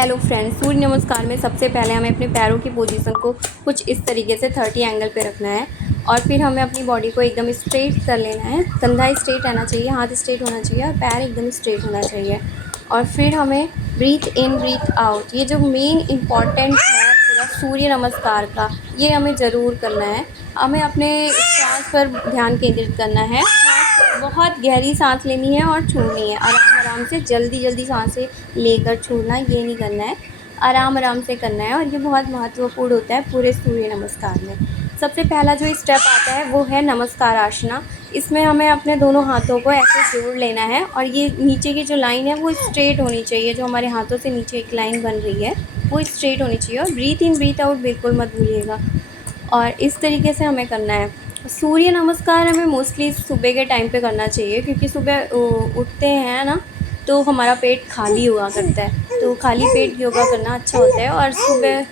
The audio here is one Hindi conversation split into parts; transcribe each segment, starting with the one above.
हेलो फ्रेंड्स, सूर्य नमस्कार में सबसे पहले हमें अपने पैरों की पोजीशन को कुछ इस तरीके से 30 एंगल पे रखना है और फिर हमें अपनी बॉडी को एकदम स्ट्रेट कर लेना है। कंधा स्ट्रेट रहना चाहिए, हाथ स्ट्रेट होना चाहिए और पैर एकदम स्ट्रेट होना चाहिए। और फिर हमें ब्रीथ इन ब्रीथ आउट, ये जो मेन इम्पॉर्टेंट है पूरा सूर्य नमस्कार का, ये हमें ज़रूर करना है। हमें अपने श्वास पर ध्यान केंद्रित करना है। बहुत गहरी सांस लेनी है और छोड़नी है, आराम आराम से, जल्दी जल्दी सांसें लेकर छोड़ना ये नहीं करना है, आराम आराम से करना है। और ये बहुत महत्वपूर्ण होता है पूरे सूर्य नमस्कार में। सबसे पहला जो स्टेप आता है वो है नमस्कार आसना। इसमें हमें अपने दोनों हाथों को ऐसे जोड़ लेना है और ये नीचे की जो लाइन है वो स्ट्रेट होनी चाहिए। जो हमारे हाथों से नीचे एक लाइन बन रही है वो स्ट्रेट होनी चाहिए। और ब्रीथ इन ब्रीथ आउट बिल्कुल मत भूलिएगा। और इस तरीके से हमें करना है। सूर्य नमस्कार हमें मोस्टली सुबह के टाइम पे करना चाहिए, क्योंकि सुबह उठते हैं ना तो हमारा पेट खाली हुआ करता है, तो खाली पेट योगा करना अच्छा होता है। और सुबह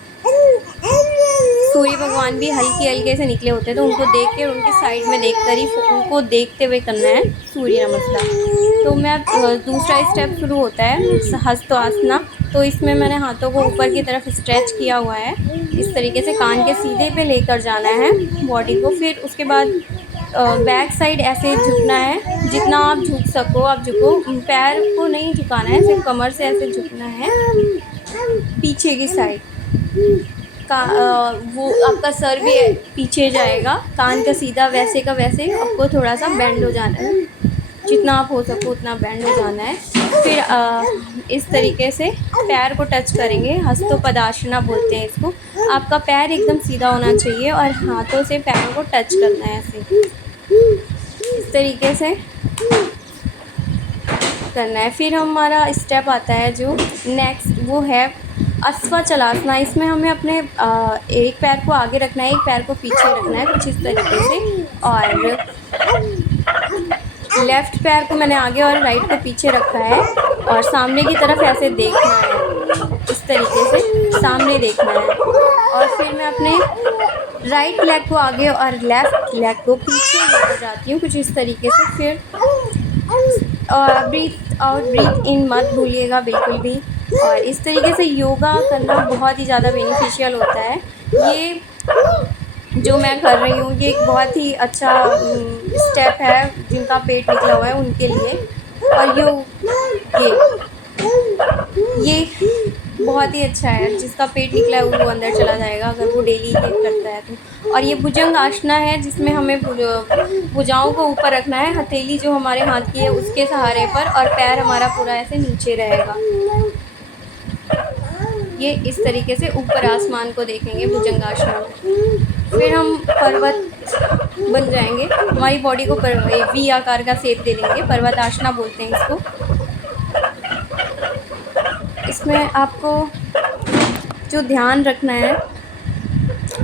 सूर्य भगवान भी हल्के हल्के से निकले होते हैं, तो उनको देख के और उनकी साइड में देख कर ही उनको देखते हुए करना है सूर्य नमस्कार। तो मैं दूसरा स्टेप शुरू होता है हस्तासना। तो इसमें मैंने हाथों को ऊपर की तरफ स्ट्रेच किया हुआ है, इस तरीके से कान के सीधे पे लेकर जाना है बॉडी को। फिर उसके बाद बैक साइड ऐसे झुकना है, जितना आप झुक सको आप झुको। पैर को नहीं झुकाना है, सिर्फ कमर से ऐसे झुकना है पीछे की साइड का। वो आपका सर भी पीछे जाएगा, कान का सीधा वैसे का वैसे आपको थोड़ा सा बेंड हो जाना है, जितना आप हो सको उतना बेंड हो जाना है। फिर इस तरीके से पैर को टच करेंगे, हस्तोपदासना बोलते हैं इसको। आपका पैर एकदम सीधा होना चाहिए और हाथों से पैरों को टच करना है ऐसे, इस तरीके से करना है। फिर हमारा स्टेप आता है जो नेक्स्ट, वो है अस्वाचलासना। इसमें हमें अपने एक पैर को आगे रखना है, एक पैर को पीछे रखना है कुछ इस तरीके से। और लेफ़्ट पैर को मैंने आगे और राइट को पीछे रखा है और सामने की तरफ ऐसे देखना है, इस तरीके से सामने देखना है। और फिर मैं अपने राइट लेग को आगे और लेफ़्ट लेग को पीछे लेकर जाती हूँ कुछ इस तरीके से। फिर ब्रीथ आउट ब्रीथ इन मत भूलिएगा बिल्कुल भी। और इस तरीके से योगा करना बहुत ही ज़्यादा बेनिफिशियल होता है। ये जो मैं कर रही हूँ ये एक बहुत ही अच्छा स्टेप है जिनका पेट निकला हुआ है उनके लिए। और ये बहुत ही अच्छा है, जिसका पेट निकला है वो अंदर चला जाएगा अगर वो डेली ये करता है तो। और ये भुजंग आसना है, जिसमें हमें भुजाओं को ऊपर रखना है, हथेली जो हमारे हाथ की है उसके सहारे पर, और पैर हमारा पूरा ऐसे नीचे रहेगा। ये इस तरीके से ऊपर आसमान को देखेंगे भुजंगासना में। फिर हम पर्वत बन जाएंगे, हमारी बॉडी को वी आकार का शेप दे देंगे, पर्वतासना बोलते हैं इसको। इसमें आपको जो ध्यान रखना है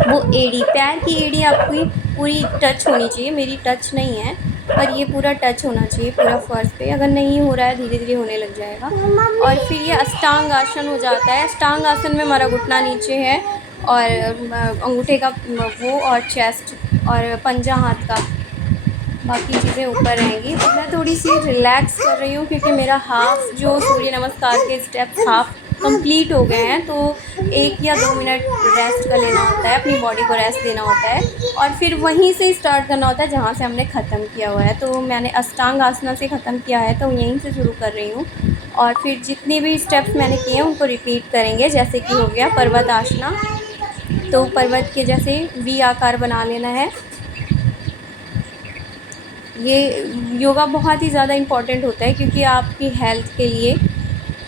वो एड़ी, पैर की एड़ी आपकी पूरी टच होनी चाहिए। मेरी टच नहीं है पर ये पूरा टच होना चाहिए पूरा फर्श पे। अगर नहीं हो रहा है धीरे धीरे होने लग जाएगा। और फिर ये अष्टांग आसन हो जाता है। अष्टांग आसन में हमारा घुटना नीचे है और अंगूठे का वो और चेस्ट और पंजा हाथ का, बाकी चीज़ें ऊपर रहेंगी। तो मैं थोड़ी सी रिलैक्स कर रही हूँ क्योंकि मेरा हाफ़ जो सूर्य नमस्कार के स्टेप्स हाफ़ कंप्लीट हो गए हैं, तो 1 या 2 मिनट रेस्ट कर लेना होता है, अपनी बॉडी को रेस्ट देना होता है और फिर वहीं से स्टार्ट करना होता है जहाँ से हमने ख़त्म किया हुआ है। तो मैंने अष्टांग आसना से ख़त्म किया है तो यहीं से शुरू कर रही हूँ। और फिर जितने भी स्टेप्स मैंने किए हैं उनको रिपीट करेंगे। जैसे कि हो गया पर्वत आसना, तो पर्वत के जैसे वी आकार बना लेना है। ये योगा बहुत ही ज़्यादा इम्पॉर्टेंट होता है क्योंकि आपकी हेल्थ के लिए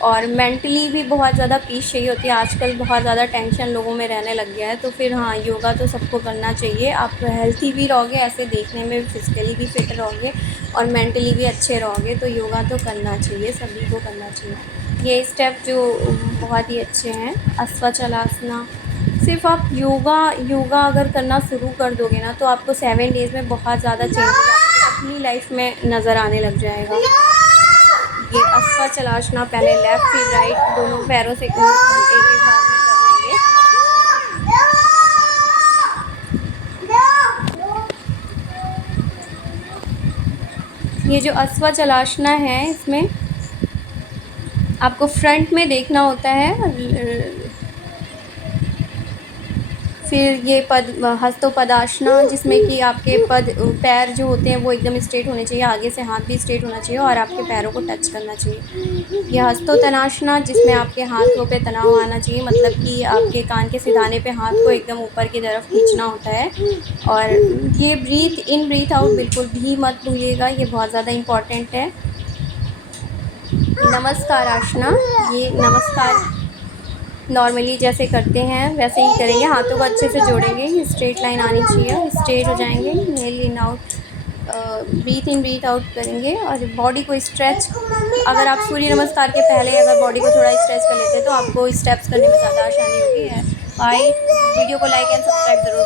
और मेंटली भी बहुत ज़्यादा पीस चाहिए होती है। आजकल बहुत ज़्यादा टेंशन लोगों में रहने लग गया है, तो फिर हाँ, योगा तो सबको करना चाहिए। आप हेल्थी भी रहोगे, ऐसे देखने में फिज़िकली भी फिट रहोगे और मेंटली भी अच्छे रहोगे, तो योगा तो करना चाहिए, सभी को करना चाहिए। ये स्टेप जो बहुत ही अच्छे हैं, अस्वाचलासना। सिर्फ आप योगा अगर करना शुरू कर दोगे ना तो आपको 7 डेज़ में बहुत ज़्यादा चेंजेस अपनी लाइफ में नज़र आने लग जाएगा। ये अस्वाचलासना पहले लेफ़्ट फिर राइट दोनों पैरों से एक एक बार में कर लेंगे। ये जो अस्वाचलासना है इसमें आपको फ्रंट में देखना होता है। फिर ये हस्तो पदासना, जिसमें कि आपके पैर जो होते हैं वो एकदम स्ट्रेट होने चाहिए, आगे से हाथ भी स्ट्रेट होना चाहिए और आपके पैरों को टच करना चाहिए। ये हस्तो तनासना, जिसमें आपके हाथों पे तनाव आना चाहिए, मतलब कि आपके कान के सिधाने पे हाथ को एकदम ऊपर की तरफ खींचना होता है। और ये ब्रीथ इन ब्रीथ आउट बिल्कुल भी मत भूलिएगा, ये बहुत ज़्यादा इम्पॉर्टेंट है। नमस्कार आसना, ये नमस्कार नॉर्मली जैसे करते हैं वैसे ही करेंगे, हाथों को अच्छे से जोड़ेंगे, स्ट्रेट लाइन आनी चाहिए, स्ट्रेट हो जाएंगे, inhale in out, breathe in breathe out करेंगे। और बॉडी को स्ट्रेच, अगर आप सूर्य नमस्कार के पहले अगर बॉडी को थोड़ा स्ट्रेच कर लेते हैं तो आपको स्टेप्स करने में ज़्यादा आसानी होगी है। बाय। वीडियो को लाइक एंड सब्सक्राइब ज़रूर करें।